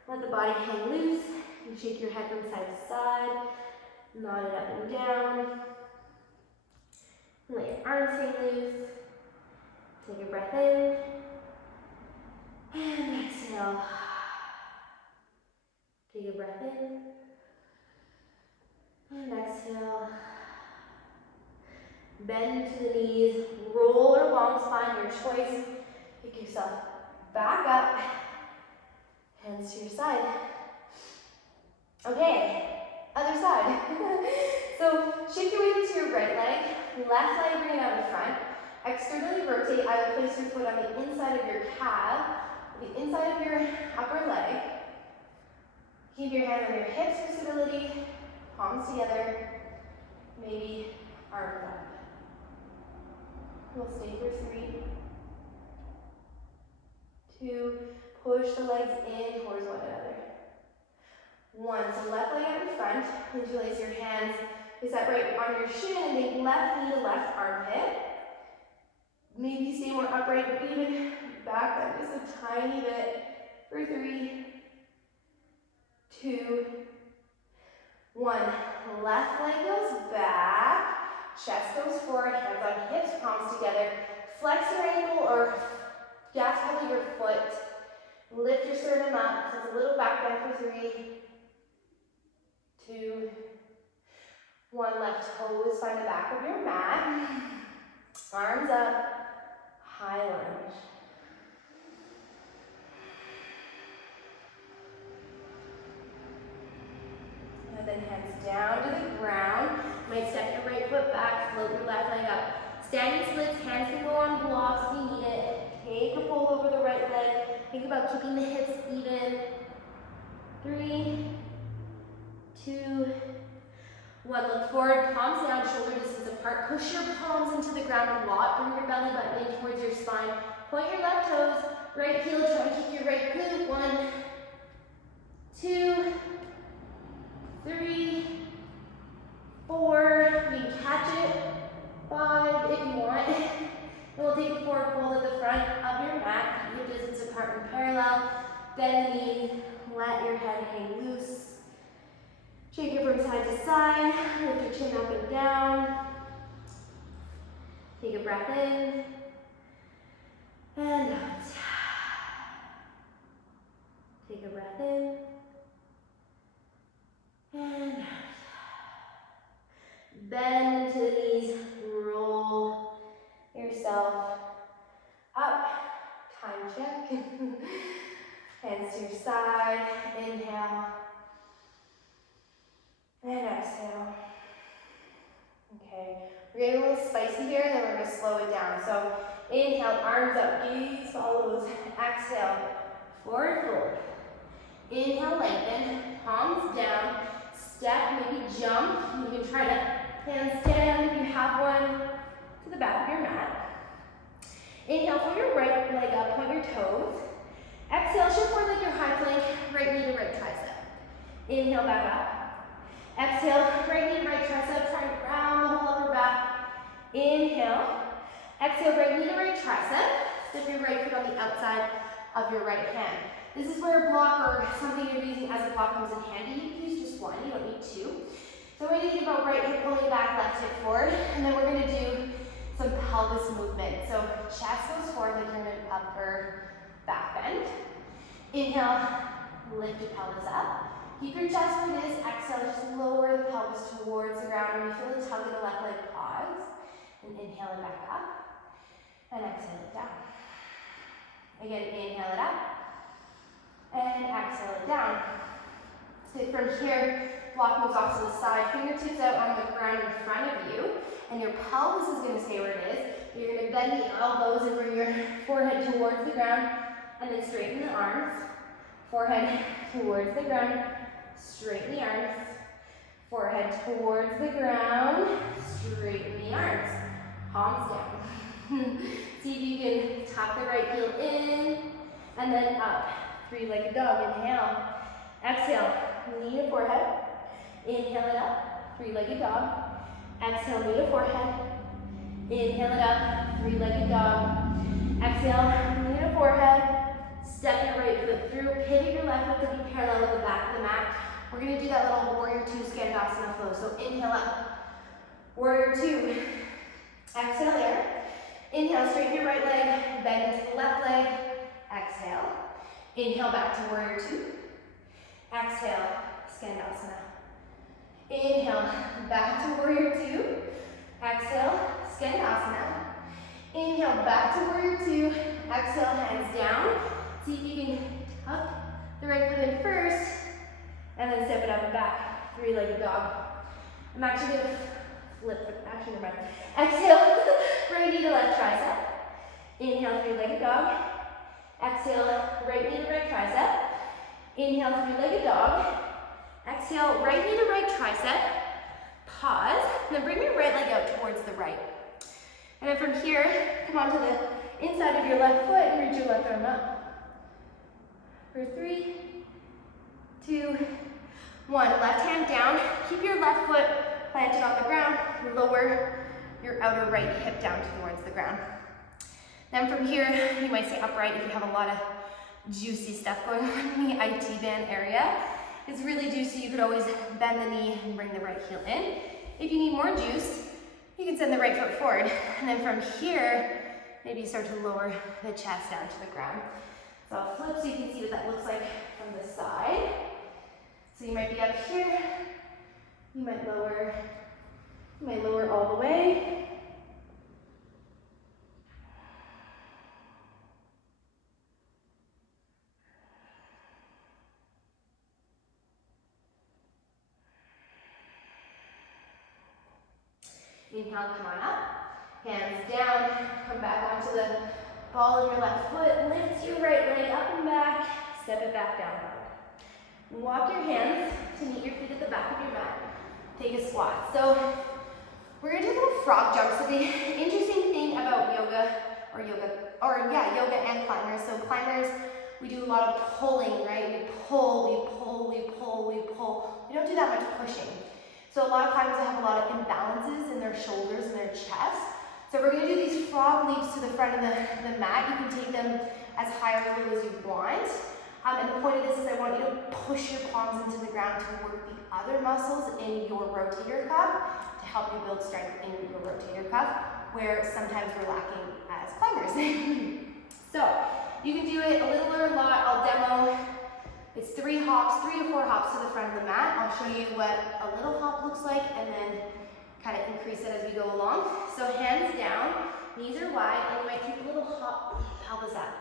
Let the body hang loose. You shake your head from side to side. Nod it up and down. Let your arms hang loose. Take a breath in. And exhale. Take a breath in. And exhale. Bend to the knees. Roll or long spine, your choice. Pick yourself back up. Hands to your side. Okay, other side. So shift your weight into your right leg. Left leg, bring it out in front. Externally rotate. I will place your foot on the inside of your calf, the inside of your upper leg. Keep your hands on your hips for stability. Palms together. Maybe arms up. We'll stay for 3, 2. Push the legs in towards one another. 1. So left leg out in front. Interlace your hands. Place that right on your shin and then left knee to left armpit. Maybe stay more upright, but even back bend just a tiny bit for 3, 2, 1. Left leg goes back. Chest goes forward. Hands on hips, palms together. Flex your ankle or gas pedal your foot. Lift your sternum up. So it's a little back bend for 3, 2, 1. Left toes find the back of your mat. Arms up. High lunge. And then hands down to the ground. You might step your right foot back, float your left leg up. Standing splits, hands can go on blocks if you need it. Take a fold over the right leg. Think about keeping the hips even. 3, 2, 1, look forward, palms down, shoulder distance apart. Push your palms into the ground a lot. Bring your belly button in towards your spine. Point your left toes, right heel, try to kick your right glute. 1, 2, 3, 4. You can catch it. 5 if you want. And we'll take a forward fold at the front of your mat. Keep your distance apart and parallel. Bend the knees. Let your head hang loose. Shake it from side to side. Lift your chin up and down. Take a breath in. And out. Take a breath in. And out. Bend into the knees. Roll yourself up. Time check. Hands to your side. Inhale. And exhale. Okay, we're getting a little spicy here, then we're going to slow it down. So inhale, arms up, gaze follows. Exhale, forward fold. Inhale, lengthen, palms down, step, maybe jump. You can try to handstand if you have one to the back of your mat. Inhale, pull your right leg up, point your toes. Exhale, shift forward like your high plank, right knee to right tricep. Inhale, back up. Exhale, right knee to right tricep, try to round the whole upper back. Inhale. Exhale, right knee to right tricep. Step your right foot on the outside of your right hand. This is where a block or something you're using as a block comes in handy. You can use just one, you don't need two. So we're going to think about right hip pulling back, left hip forward, and then we're going to do some pelvis movement. So chest goes forward like you're in an upper back bend. Inhale, lift your pelvis up. Keep your chest where it is. Exhale, just lower the pelvis towards the ground. When you feel the tug in the left leg, pause. And inhale it back up. And exhale it down. Again, inhale it up. And exhale it down. So from here, block moves off to the side. Fingertips out on the ground in front of you. And your pelvis is going to stay where it is. You're going to bend the elbows and bring your forehead towards the ground. And then straighten the arms. Forehead towards the ground. Straighten the arms. Forehead towards the ground. Straighten the arms. Palms down. See if you can tuck the right heel in. And then up. Three-legged dog. Inhale. Exhale. Knee to forehead. Inhale it up. Three-legged dog. Exhale. Knee to forehead. Inhale it up. Three-legged dog. Exhale. Knee to forehead. Step your right foot through, pivot your left foot to be parallel with the back of the mat. We're going to do that little warrior 2 Scandasana flow. So inhale up, warrior 2. Exhale there. Inhale, straighten your right leg, bend into the left leg. Exhale. Inhale back to warrior 2. Exhale, Scandasana. Inhale, back to warrior 2. Exhale, Scandasana. Inhale, back to warrior 2. Exhale, hands down. See if you can tuck the right foot in first, and then step it up and back. Three-legged dog. I'm actually going to flip, actually never mind. Exhale, right knee to left tricep. Inhale, three-legged dog. Exhale, right knee to right tricep. Inhale, three-legged dog. Exhale, right knee to right tricep. Pause, and then bring your right leg out towards the right. And then from here, come onto the inside of your left foot and reach your left arm up. For 3, 2, 1. Left hand down. Keep your left foot planted on the ground. Lower your outer right hip down towards the ground. Then from here, you might stay upright if you have a lot of juicy stuff going on in the IT band area. It's really juicy. You could always bend the knee and bring the right heel in. If you need more juice, you can send the right foot forward. And then from here, maybe you start to lower the chest down to the ground. So I'll flip so you can see what that looks like from the side. So you might be up here. You might lower all the way. Inhale, come on up. Hands down. Come back onto the ball of your left foot. Lift your right leg up and back. Step it back down hard. Walk your hands to meet your feet at the back of your mat. take a squat. So we're gonna do a little frog jump. So the interesting thing about yoga and climbers. So climbers, we do a lot of pulling, right? We pull, we pull, we pull, we pull. We don't do that much pushing. So a lot of climbers have a lot of imbalances in their shoulders and their chest. So we're gonna do these frog leaps to the front of the mat. You can take them as high or low as you want. And the point of this is I want you to push your palms into the ground to work the other muscles in your rotator cuff to help you build strength in your rotator cuff, where sometimes we're lacking as climbers. So you can do it a little or a lot. I'll demo. It's 3 to 4 hops to the front of the mat. I'll show you what a little hop looks like and then kind of increase it as we go along. So hands down, knees are wide, and you might take a little hop, pelvis up.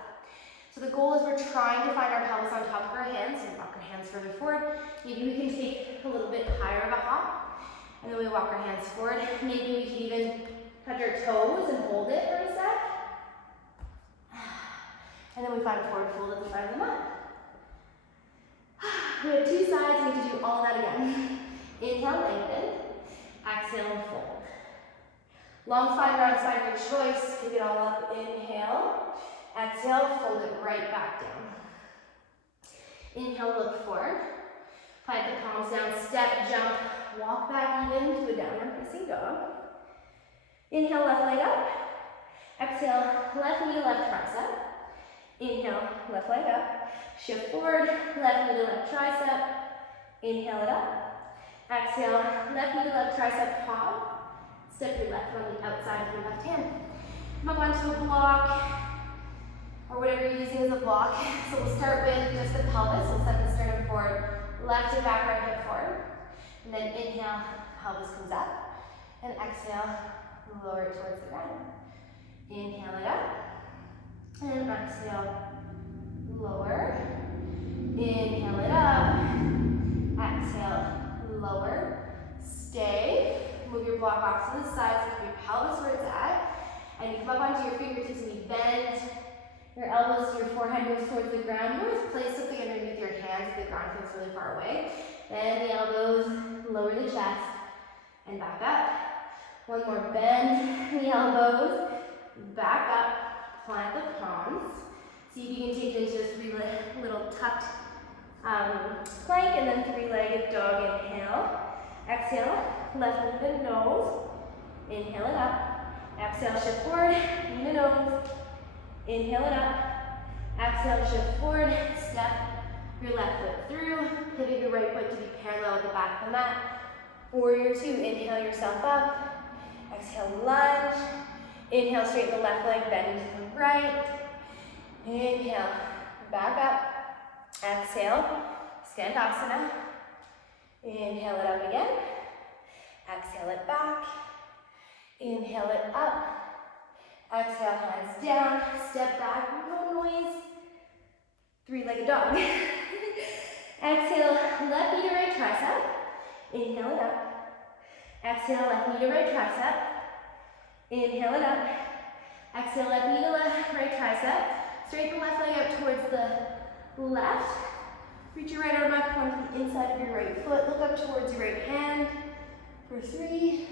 So the goal is we're trying to find our pelvis on top of our hands, and walk our hands further forward. Maybe we can take a little bit higher of a hop, and then we walk our hands forward. Maybe we can even touch our toes and hold it for a sec. And then we find a forward fold at the front of the mat. We have 2 sides, we need to do all that again. Inhale, lengthen. Exhale, and fold. Long spine, round spine, your choice. Pick it all up. Inhale. Exhale, fold it right back down. Inhale, look forward. Plant the palms down, step, jump, walk back even to a downward facing dog. Inhale, left leg up. Exhale, left knee to left tricep. Inhale, left leg up. Shift forward, left knee to left tricep. Inhale it up. Exhale, left knee to left tricep, pop. Step your left foot on the outside of your left hand. Come up onto a block, or whatever you're using as a block. So we'll start with just the pelvis. We'll set the sternum forward, left to back, right hip forward. And then inhale, pelvis comes up. And exhale, lower it towards the ground. Inhale it up. And exhale, lower. Inhale it up. Exhale, lower. Stay. Move your block off to the side, so keep your pelvis where it's at. And you come up onto your fingertips and you bend your elbows to your forehead, moves towards the ground. You always place something underneath your hands if the ground feels really far away. Bend the elbows, lower the chest, and back up. One more, bend the elbows, back up, plant the palms. See if you can take it into a 3 little tucked plank, and then 3-legged dog. Inhale. Exhale, left knee to nose. Inhale it up. Exhale, shift forward, knee to nose. Inhale it up. Exhale, shift forward, step your left foot through. Pivot your right foot to be parallel with the back of the mat. Warrior 2, inhale yourself up. Exhale, lunge. Inhale, straighten the left leg, bend into the right. Inhale, back up. Exhale, Skandasana. Inhale it up again. Exhale it back. Inhale it up. Exhale, hands down. Step back, no noise. 3-legged dog. Exhale, left knee to right tricep. Inhale it up. Exhale, left knee to right tricep. Inhale it up. Exhale, left knee to right tricep. Straighten the left leg out towards the left. Reach your right arm up onto the inside of your right foot. Look up towards your right hand for 3,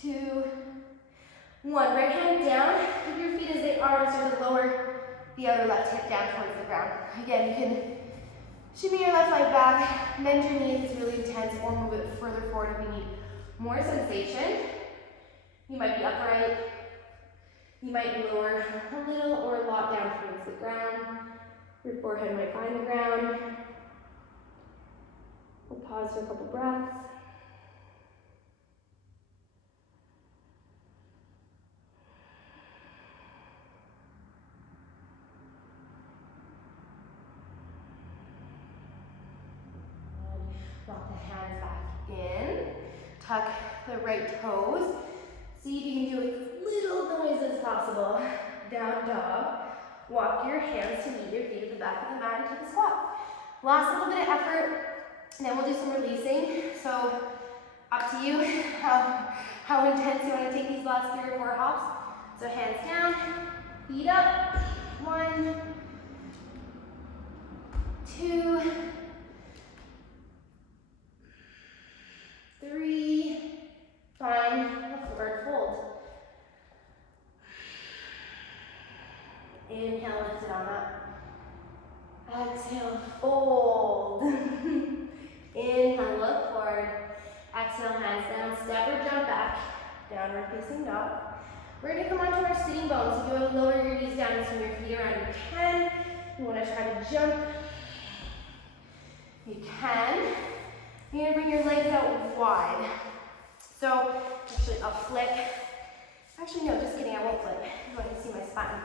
2, 1. Right hand down. Keep your feet as they are and start to lower the outer left hip down towards the ground. Again, you can shimmy your left leg back, bend your knee if it's really intense, or move it further forward if you need more sensation. You might be upright. You might be lower a little or a lot down towards the ground. Your forehead might find the ground. We'll pause for a couple breaths. Walk the hands back in. Tuck the right toes. See if you can do as little noise as possible. Down dog. Walk your hands to meet your feet at the back of the mat and take a squat. Last little bit of effort, and then we'll do some releasing. So up to you how intense you want to take these last 3 or 4 hops. So hands down, feet up. 1, 2, We're gonna come onto our sitting bones. If you wanna lower your knees down and swing your feet around, you can. You wanna try to jump, you can. You're gonna bring your legs out wide. So, actually I'll flip. Actually no, just kidding, I won't flip. You want to see my spine.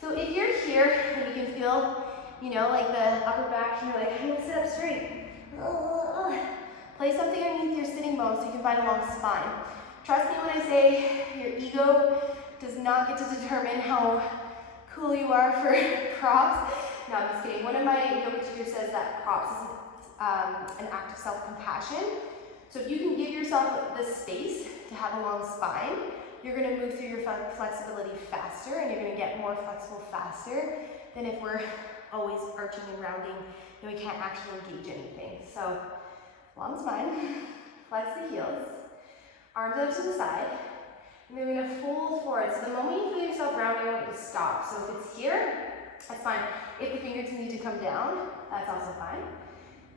So if you're here and you can feel, you know, like the upper back, you're like, I'm gonna sit up straight. Place something underneath your sitting bones so you can find a long spine. Trust me when I say your ego does not get to determine how cool you are for props. No, I'm just kidding. One of my yoga teachers says that props is an act of self-compassion. So if you can give yourself the space to have a long spine, you're going to move through your flexibility faster, and you're going to get more flexible faster than if we're always arching and rounding and we can't actually engage anything. So long spine, flex the heels, arms out to the side, and then we're going to fold forward. So the moment you feel yourself rounding, I want you to stop. So if it's here, that's fine. If the fingers need to come down, that's also fine.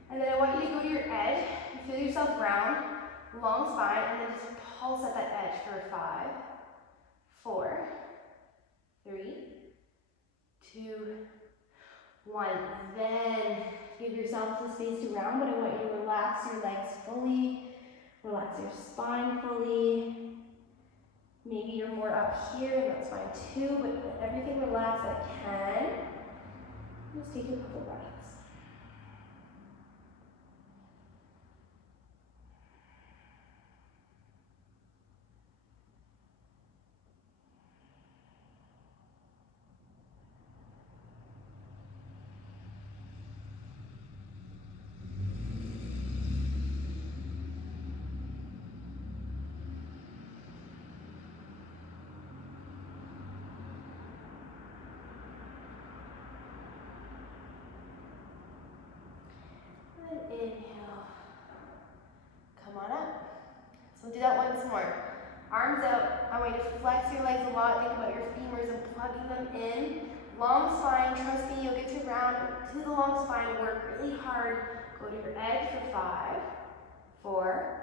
And then I want you to go to your edge, feel yourself round, long spine, and then just pulse at that edge for 5, 4, 3, 2, 1. Then give yourself some space to round, but I want you to relax your legs fully, relax your spine fully. Maybe you're more up here, and that's fine too, but let everything relax that can. Just take a couple breaths. Inhale, come on up. So we'll do that once more. Arms out. I want you to flex your legs a lot. Think about your femurs and plugging them in. Long spine, trust me, you'll get to round to the long spine. Work really hard. Go to your edge for 5, 4,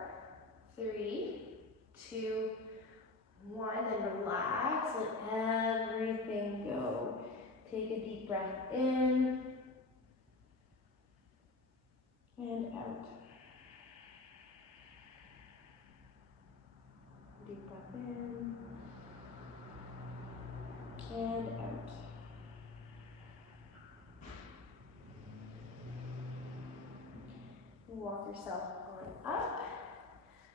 3, 2, 1. Then relax. Let everything go. Take a deep breath in. And out. Deep breath in. And out. Walk yourself on up.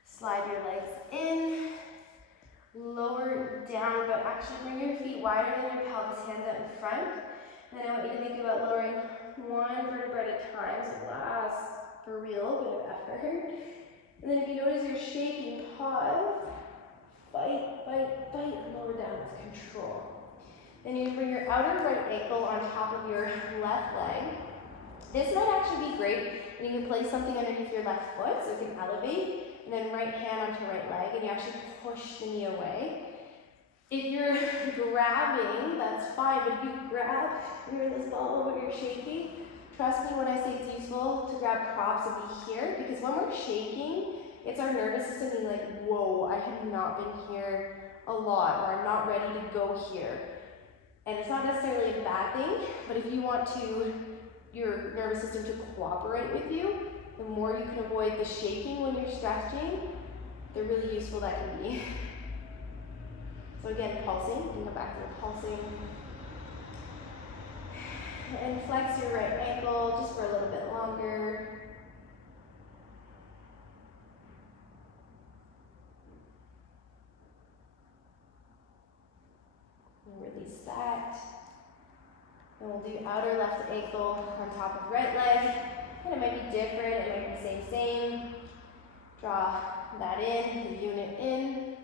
Slide your legs in. Lower down, but actually bring your feet wider than your pelvis, hands out in front. And then I want you to think about lowering one vertebra at a time, so last for real, bit of effort. And then if you notice you're shaking, pause, fight, fight, fight, and lower down with control. Then you bring your outer right ankle on top of your left leg. This might actually be great, and you can place something underneath your left foot so it can elevate, and then right hand onto right leg, and you actually push the knee away. If you're grabbing, that's fine, but if you grab, you're in this ball when you're shaking, trust me when I say it's useful to grab props and be here, because when we're shaking, it's our nervous system being like, whoa, I have not been here a lot, or I'm not ready to go here. And it's not necessarily a bad thing, but if you want your nervous system to cooperate with you, the more you can avoid the shaking when you're stretching, the really useful that can be. So again, pulsing, you can go back to the pulsing. And flex your right ankle just for a little bit longer. And release that. And we'll do outer left ankle on top of right leg. And it might be different, it might be same. Draw that in, the unit in.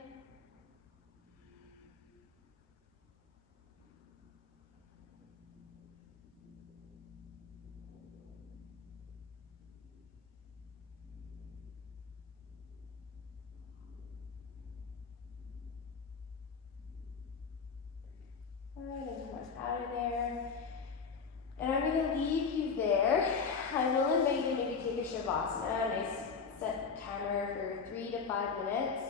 Alright, and come on out of there. And I'm going to leave you there. I will invite you to maybe take a Shavasana, a nice set timer for 3 to 5 minutes.